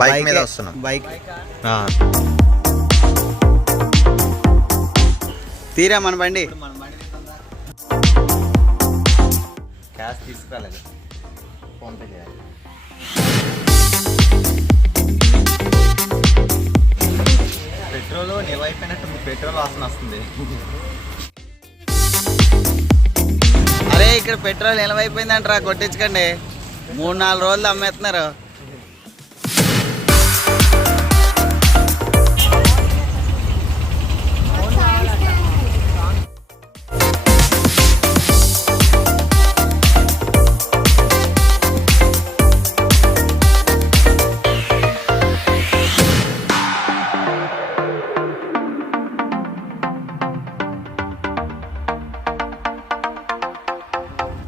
Bike మీద వస్తున్నాం. Bike తీరా మన బండి క్యాష్ తీసుకురాలేదు, ఫోన్పే చేయాలి. పెట్రోల్ నిలవైపోయినట్టు పెట్రోల్ వాసన వస్తుంది. అరే ఇక్కడ పెట్రోల్ నిలవైపోయిందంటరా, కొట్టించకండి. 3-4 రోజులు అమ్మేస్తున్నారు.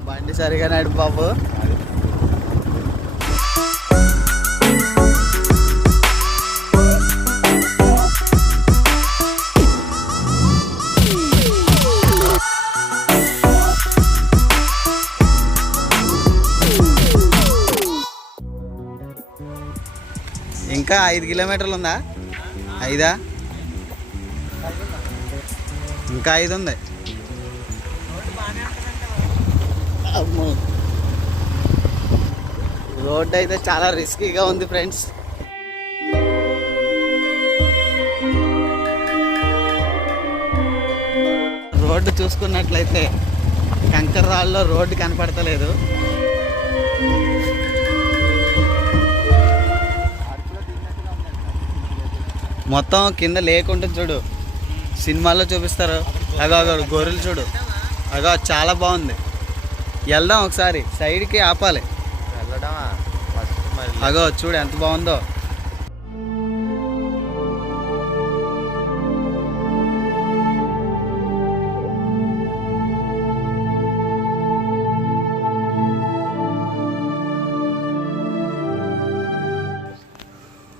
బండి సరిగా నడు బాబు. ఇంకా 5 కిలోమీటర్లు ఉందా? 5 ఇంకా 5 ఉంది. అమ్మో, రోడ్ అయితే చాలా రిస్కీగా ఉంది ఫ్రెండ్స్. రోడ్డు చూసుకున్నట్లయితే కంకర రాళ్ళలో రోడ్డు కనపడతలేదు. మొత్తం కింద లేకుంటుంది చూడు, సినిమాల్లో చూపిస్తారు. అగో గొర్రెలు చూడు, అగో చాలా బాగుంది. వెళ్దాం ఒకసారి, సైడ్కి ఆపాలి. వెళ్ళడమా ఫస్ట్? మరి అగో చూడు ఎంత బాగుందో.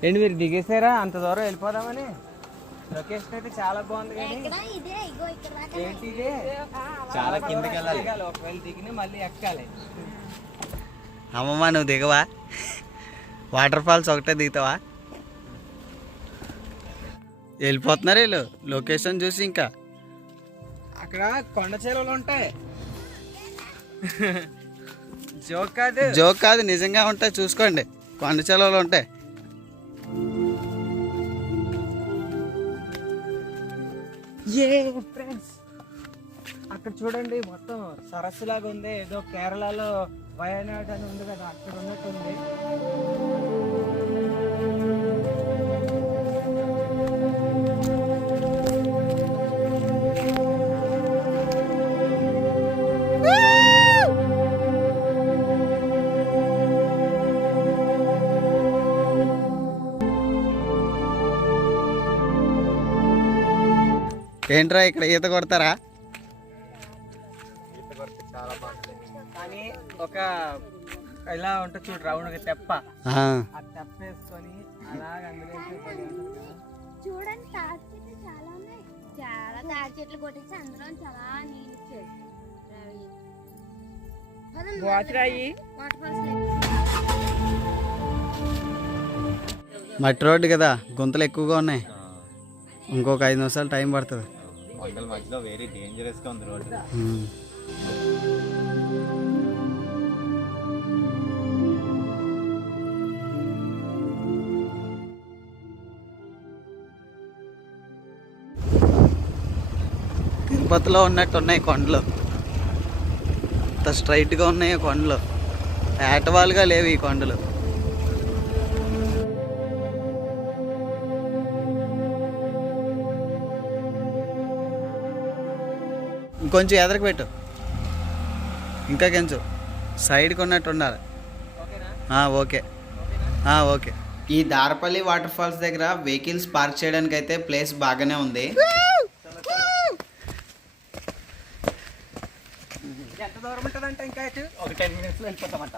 ఏంటి మీరు దిగేసారా? అంత దూరం వెళ్ళిపోదామని. లొకేషన్ అయితే చాలా బాగుంది కానీ ఏంటి ఇదే చాలా కిందకి వెళ్ళాలి. ఒకవేళ దిగిన మళ్ళీ ఎక్కాలి. అమ్మమ్మ నువ్వు దిగవా? వాటర్ ఫాల్స్ ఒకటే దిగుతావా? వెళ్ళిపోతున్నారు వీళ్ళు లొకేషన్ చూసి. ఇంకా అక్కడ కొండ చెరువులు ఉంటాయి. జోక్ కాదు, నిజంగా ఉంటాయి. చూసుకోండి, కొండ చెలవులు ఉంటాయి. ఫ్రెండ్స్ అక్కడ చూడండి, మొత్తం సరస్సు లాగా ఉంది. ఏదో కేరళలో వయనాడ్ అని ఉంది కదా, అక్కడ ఉన్నట్టుంది. ఏంట్రా ఇక్కడ ఈత కొడతారా? ఈత కొడితే చాలా బాగుంటుంది. కానీ ఒక ఇలా ఉంటుంది చూడు, రౌండ్ తెప్ప. ఆ, ఆ తెప్ప వేసుకొని అలాగ అందులో చూడండి, తాటి చెట్లు చాలా ఉన్నాయి. చాలా తాటి చెట్లు కొట్టేసి అందులో చాలా నీళ్ళు ఇచ్చారు. వాటరాయి మట్టి రోడ్డు కదా, గుంతలు ఎక్కువగా ఉన్నాయి. ఇంకొక 5 నిమిషాలు టైం పడుతుంది. కొండల మధ్యలో వెరీ డేంజరస్ గా ఉంది రోడ్డు. తిరుపతిలో ఉన్నట్టు ఉన్నాయి కొండలు. అంత స్ట్రైట్గా ఉన్నాయి కొండలు, ఏటవాలుగా లేవు ఈ కొండలు. ఇంకొంచెం ఎదరికి పెట్టు, ఇంకా కొంచెం సైడ్కి ఉన్నట్టు ఉండాలి. Okay okay. ఈ దారపల్లి వాటర్ ఫాల్స్ దగ్గర వెహికల్స్ పార్క్ చేయడానికి అయితే ప్లేస్ బాగానే ఉంది. ఎంత దూరం ఉంటుందంటే ఇంకా ఒక 10 minutes లో వెళ్ళిపోతామంట.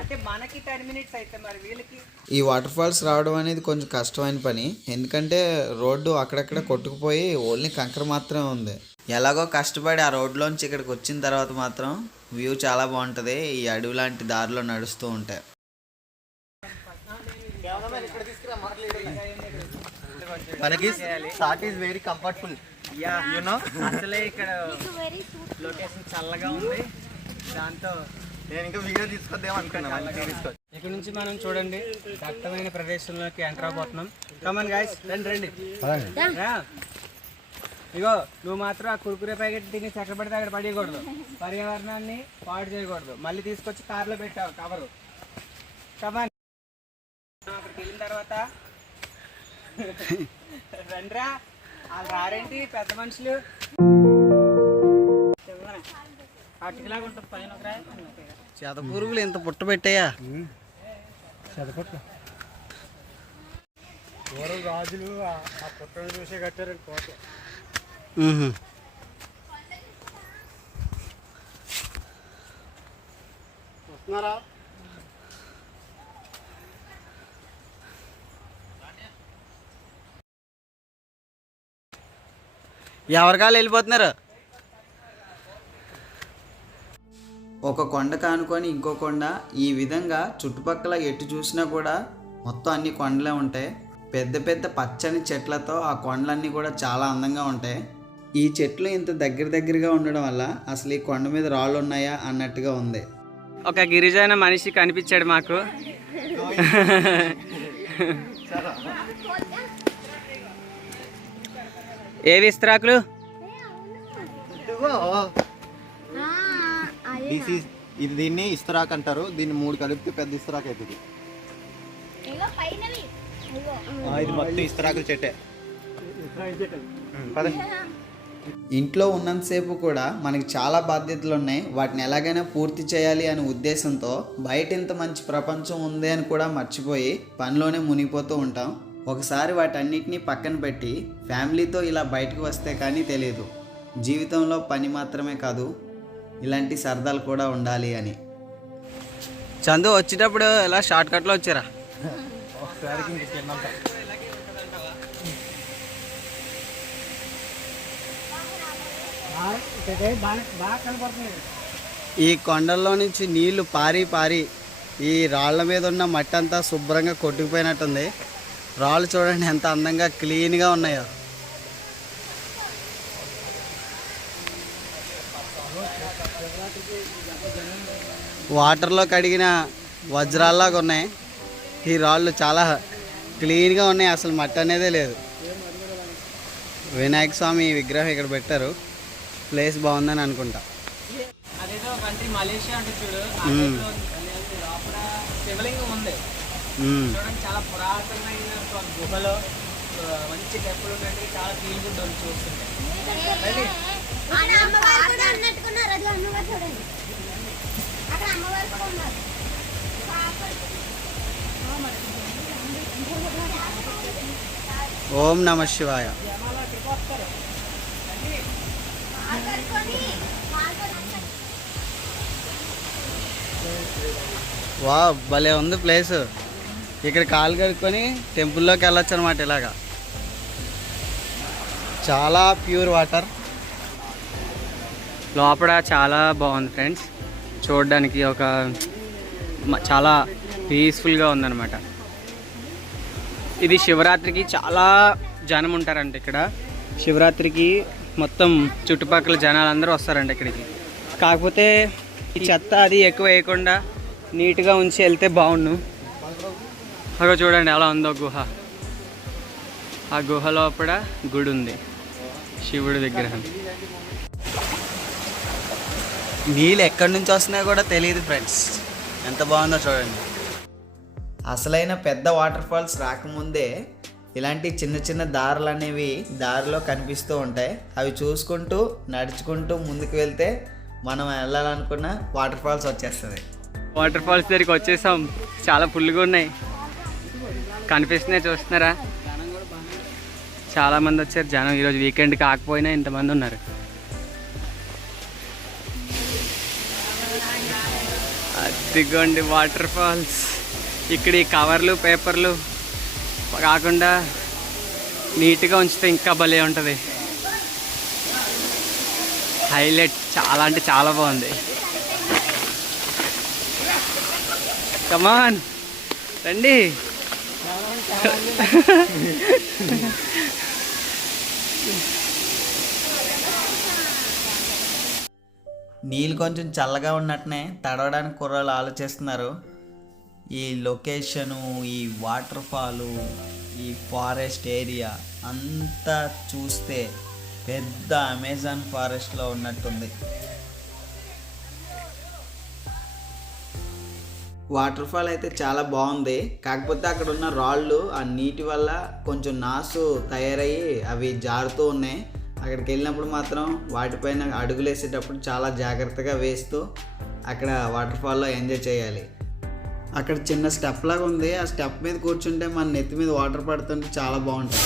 అంటే మనకి 10 minutes అయితే మరి వీళ్ళకి. ఈ వాటర్ ఫాల్స్ రావడం అనేది కొంచెం కష్టమైన పని, ఎందుకంటే రోడ్డు అక్కడక్కడ కొట్టుకుపోయి ఓన్లీ కంకర మాత్రమే ఉంది. ఎలాగో కష్టపడి ఆ రోడ్లోంచి ఇక్కడికి వచ్చిన తర్వాత మాత్రం వ్యూ చాలా బాగుంటుంది. ఈ అడవి లాంటి దారిలో నడుస్తూ ఉంటాయి. మనకి sat is very comfortable. You know అసలే ఇక్కడ వెరీ సూట్. లొకేషన్ చల్లగా ఉంది. దాంతో నేను ఇంకా వీడియో తీసుకొద్దాం అనుకున్నాను. ఇక్కడ నుంచి మనం చూడండి దట్టమైన ప్రదేశంలోకి ఎంటర్ అవబోతున్నాం. కమన్ గైస్, రండి రండి. రా. ఇగో నువ్వు మాత్రం ఆ కురుకురే ప్యాకెట్ తినేసి ఎక్కడ పడితే అక్కడ పడేయకూడదు. పర్యావరణాన్ని పాడు చేయకూడదు. మళ్ళీ తీసుకొచ్చి కార్లో పెట్టావు కవరు. కమన్. అక్కడికి వెళ్ళిన తర్వాత రండిరా. వాళ్ళు రారేంటి పెద్ద మనుషులు. అటుకులాగా ఉంటుంది పైన ఒక రాయి. చెద పురుగులు ఇంత పుట్ట పెట్టాయా? రాజులు ఆ పుట్టను చూసే కట్టారండి కోట. వస్తున్నారా? ఎవరికాళ్ళు వెళ్ళిపోతున్నారు? ఒక కొండ కానుకొని ఇంకో కొండ, ఈ విధంగా చుట్టుపక్కల ఎటు చూసినా కూడా మొత్తం అన్ని కొండలే ఉంటాయి. పెద్ద పెద్ద పచ్చని చెట్లతో ఆ కొండలన్నీ కూడా చాలా అందంగా ఉంటాయి. ఈ చెట్లు ఇంత దగ్గరగా ఉండడం వల్ల అసలు ఈ కొండ మీద రాళ్ళు ఉన్నాయా అన్నట్టుగా ఉంది. ఒక గిరిజన మనిషి కనిపించాడు మాకు. ఏవి ఇస్త్రాకులు? ఇది దీన్ని ఇస్తరాక్ అంటారు. దీన్ని 3 కలిపితే పెద్ద ఇస్తరాక్ అవుతుంది. ఇది మొత్తం ఇస్తరాకుల చెట్టే. ఇంట్లో ఉన్నంతసేపు కూడా మనకి చాలా బాధ్యతలు ఉన్నాయి. వాటిని ఎలాగైనా పూర్తి చేయాలి అనే ఉద్దేశంతో బయట ఇంత మంచి ప్రపంచం ఉంది అని కూడా మర్చిపోయి పనిలోనే మునిగిపోతూ ఉంటాం. ఒకసారి వాటన్నిటినీ పక్కన పెట్టి ఫ్యామిలీతో ఇలా బయటకు వస్తే కానీ తెలియదు జీవితంలో పని మాత్రమే కాదు, ఇలాంటి సరదాలు కూడా ఉండాలి అని. చందు వచ్చేటప్పుడు ఇలా షార్ట్ కట్లో వచ్చారా? ఈ కొండల్లో నుంచి నీళ్లు పారి ఈ రాళ్ళ మీద ఉన్న మట్టి అంతా శుభ్రంగా కొట్టుకుపోయినట్టుంది. రాళ్ళు చూడండి ఎంత అందంగా క్లీన్గా ఉన్నాయో. వాటర్లో కడిగిన వజ్రాల్లాగా ఉన్నాయి ఈ రాళ్ళు. చాలా క్లీన్గా ఉన్నాయి, అసలు మట్టి అనేదే లేదు. వినాయక స్వామి విగ్రహం ఇక్కడ పెట్టారు. ప్లేస్ బాగుందని అనుకుంటా. అదేదో కంట్రీ మలేషియా అంటే చూడు, శివలింగం ఉంది చూడండి. చాలా పురాతనమైన గుహలో మంచి టెంపుల్ ఉన్నట్టు చాలా ఫీల్ గుడ్ ఉంది చూస్తుంటే. ఓం నమ శివాయ. వా భలే ఉంది ప్లేస్. ఇక్కడ కాలు కడుక్కొని టెంపుల్లోకి వెళ్ళొచ్చు అనమాట. ఇలాగా చాలా ప్యూర్ వాటర్. లోపల చాలా బాగుంది ఫ్రెండ్స్, చూడడానికి ఒక చాలా పీస్ఫుల్గా ఉందన్నమాట. ఇది శివరాత్రికి చాలా జనం ఉంటారంట ఇక్కడ. శివరాత్రికి మొత్తం చుట్టుపక్కల జనాలందరూ వస్తారంట ఇక్కడికి. కాకపోతే ఈ చెత్త అది ఎక్కువ వేయకుండా నీట్గా ఉంచి వెళ్తే బాగుండు. అక్కడ చూడండి ఎలా ఉందో గుహ. ఆ గుహ లోపల గుడి ఉంది, శివుడి విగ్రహం. నీళ్ళు ఎక్కడి నుంచి వస్తున్నాయో కూడా తెలియదు ఫ్రెండ్స్. ఎంత బాగుందో చూడండి. అసలైన పెద్ద వాటర్ ఫాల్స్ రాకముందే ఇలాంటి చిన్న చిన్న దారులు అనేవి దారిలో కనిపిస్తూ ఉంటాయి. అవి చూసుకుంటూ నడుచుకుంటూ ముందుకు వెళ్తే మనం వెళ్ళాలనుకున్న వాటర్ ఫాల్స్ వచ్చేస్తుంది. వాటర్ ఫాల్స్ దగ్గరికి వచ్చేసాం. చాలా ఫుల్గా ఉన్నాయి, కనిపిస్తున్నాయి చూస్తున్నారా. చాలామంది వచ్చారు జనం. ఈరోజు వీకెండ్ కాకపోయినా ఇంతమంది ఉన్నారు. అదిగోండి వాటర్ ఫాల్స్. ఇక్కడ ఈ కవర్లు పేపర్లు కాకుండా నీట్గా ఉంచితే ఇంకా భలే ఉంటుంది. హైలైట్. చాలా అంటే చాలా బాగుంది. కమాన్ రండి. నీళ్ళు కొంచెం చల్లగా ఉన్నట్టునే తడవడానికి కుర్రాళ్ళు ఆలోచిస్తున్నారు. ఈ లొకేషను, ఈ వాటర్ ఫాలు, ఈ ఫారెస్ట్ ఏరియా అంతా చూస్తే పెద్ద అమెజాన్ ఫారెస్ట్లో ఉన్నట్టుంది. వాటర్ ఫాల్ అయితే చాలా బాగుంది. కాకపోతే అక్కడ ఉన్న రాళ్ళు ఆ నీటి వల్ల కొంచెం నాసు తయారయ్యి అవి జారుతూ ఉన్నాయి. అక్కడికి వెళ్ళినప్పుడు మాత్రం వాటిపైన అడుగులు వేసేటప్పుడు చాలా జాగ్రత్తగా వేస్తూ అక్కడ వాటర్ ఫాల్లో ఎంజాయ్ చేయాలి. అక్కడ చిన్న స్టెప్ లాగా ఉంది. ఆ స్టెప్ మీద కూర్చుంటే మన నెత్తి మీద వాటర్ పడుతుంటే చాలా బాగుంటుంది.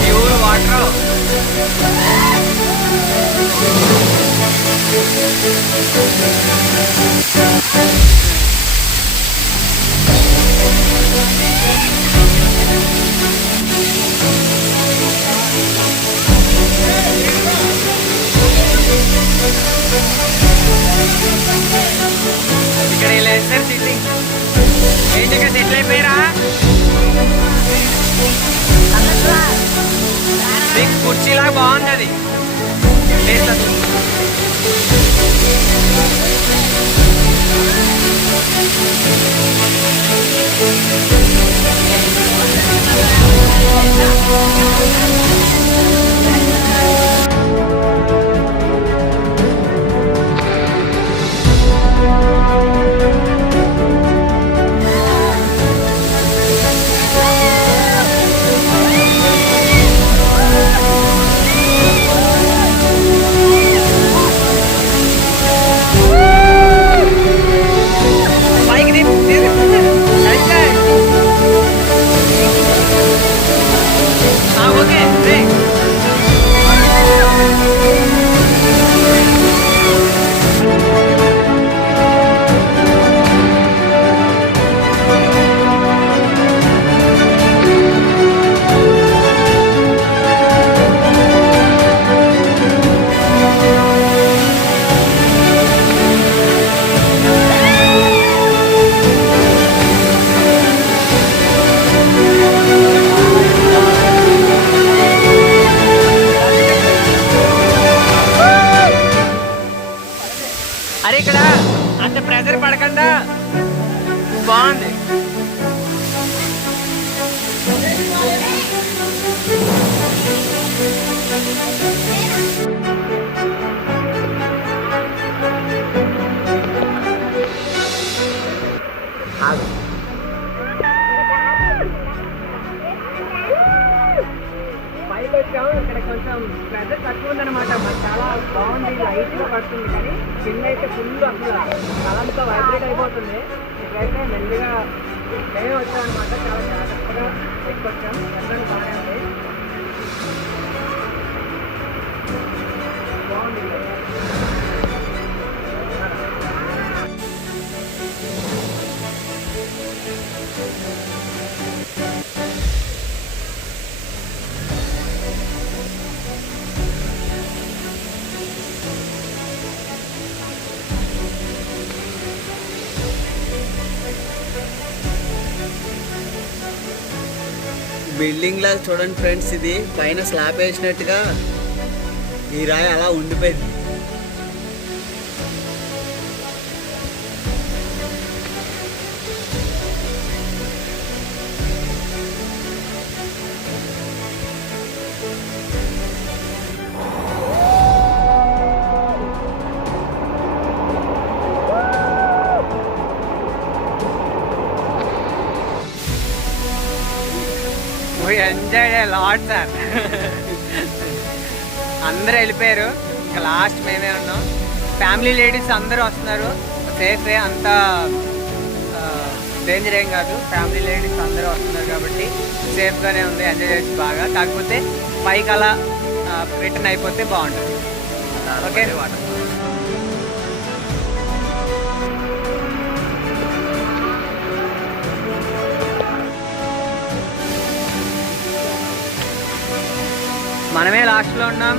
Pure water. ఇక్కడ ఇలా వేస్తారు సిట్టింగ్. ఏంటి ఇక్కడ సెటిల్ అయిపోయారా? మీకు కుర్చీలా బాగుంది అది. అరే ఇక్కడ అంత ప్రెజర్ పడకుండా బాగుంది. పైకి వచ్చాము. ఇక్కడ కొంచెం ప్రెజర్ తక్కువ ఉందన్నమాట. మాకు చాలా బాగుంది, లైట్గా పడుతుంది. కానీ కింద అయితే ఫుల్ అసలు తలంతా వైబ్రేట్ అయిపోతుంది. ఇక్కడైతే మెల్లిగా మేము వచ్చామన్నమాట. చాలా జాగ్రత్తగా ఎక్కువచ్చాము. ఎండలు బాగానే ఉంది, బాగుంది. బిల్డింగ్ లా చూడండి ఫ్రెండ్స్, ఇది పైన స్లాబ్ వేసినట్టుగా ఈ రాయి అలా ఉండిపోయింది. Enjoy lot sir. అందరూ వెళ్ళిపోయారు, ఇంకా లాస్ట్ మేమే ఉన్నాం. ఫ్యామిలీ లేడీస్ అందరూ వస్తున్నారు, సేఫే, అంత డేంజర్ ఏం కాదు. ఫ్యామిలీ లేడీస్ అందరూ వస్తున్నారు కాబట్టి సేఫ్గానే ఉంది, ఎంజాయ్ చేసి బాగా. కాకపోతే పైకి అలా రిటర్న్ అయిపోతే బాగుంటుంది. ఓకే, మనమే లాస్ట్లో ఉన్నాం,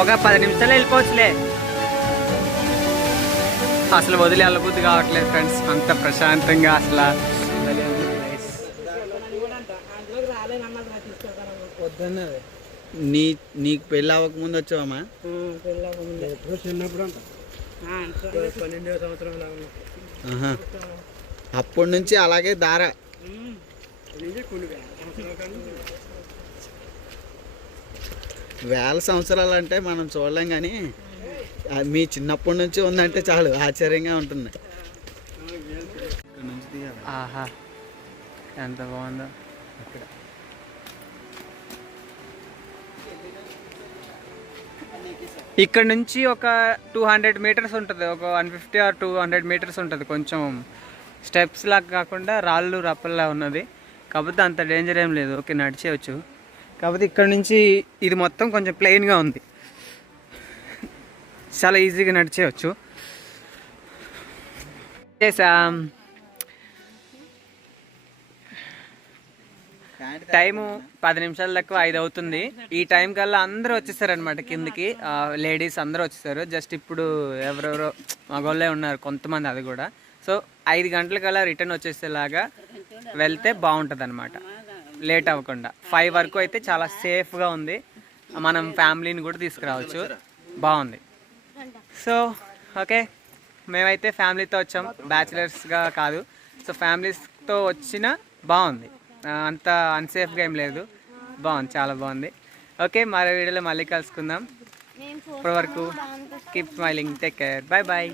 ఒక 10 నిమిషాలు వెళ్ళిపోవచ్చులే. అసలు వదిలి వెళ్ళబుద్ధి కావట్లేదు ఫ్రెండ్స్, అంత ప్రశాంతంగా అసలు. నీకు పెళ్ళి అవ్వకముందు వచ్చావమ్మా? అప్పటి నుంచి అలాగే దార. వేల సంవత్సరాలు అంటే మనం చూడలేం, కానీ మీ చిన్నప్పటి నుంచి ఉందంటే చాలు ఆశ్చర్యంగా ఉంటుంది. ఆహా, ఎంత బాగుందో. ఇక్కడ నుంచి ఒక 200 మీటర్స్ ఉంటుంది, ఒక 150 or 200 మీటర్స్ ఉంటుంది. కొంచెం స్టెప్స్ లాగా కాకుండా రాళ్ళు రప్పల్లా ఉన్నది, కాకపోతే అంత డేంజర్ ఏం లేదు. ఓకే, నడిచేయచ్చు. కాకపోతే ఇక్కడ నుంచి ఇది మొత్తం కొంచెం ప్లెయిన్గా ఉంది, చాలా ఈజీగా నడిచేయచ్చు. చేసాం. టైము 10 నిమిషాల దాకా 5 అవుతుంది. ఈ టైం కల్లా అందరూ వచ్చేసారనమాట కిందకి, లేడీస్ అందరూ వచ్చేసారు. జస్ట్ ఇప్పుడు ఎవరెవరో మగవాళ్ళే ఉన్నారు కొంతమంది, అది కూడా. సో 5 గంటలకల్లా రిటర్న్ వచ్చేసేలాగా వెళ్తే బాగుంటుంది అనమాట, లేట్ అవ్వకుండా. 5 వరకు అయితే చాలా సేఫ్గా ఉంది, మనం ఫ్యామిలీని కూడా తీసుకురావచ్చు, బాగుంది. సో ఓకే, మేమైతే ఫ్యామిలీతో వచ్చాం, బ్యాచిలర్స్గా కాదు. సో ఫ్యామిలీస్తో వచ్చిన బాగుంది, అంత అన్సేఫ్గా ఏం లేదు, బాగుంది, చాలా బాగుంది. ఓకే, మరో వీడియోలో మళ్ళీ కలుసుకుందాం. ఇప్పటి వరకు keep smiling, take care, bye bye.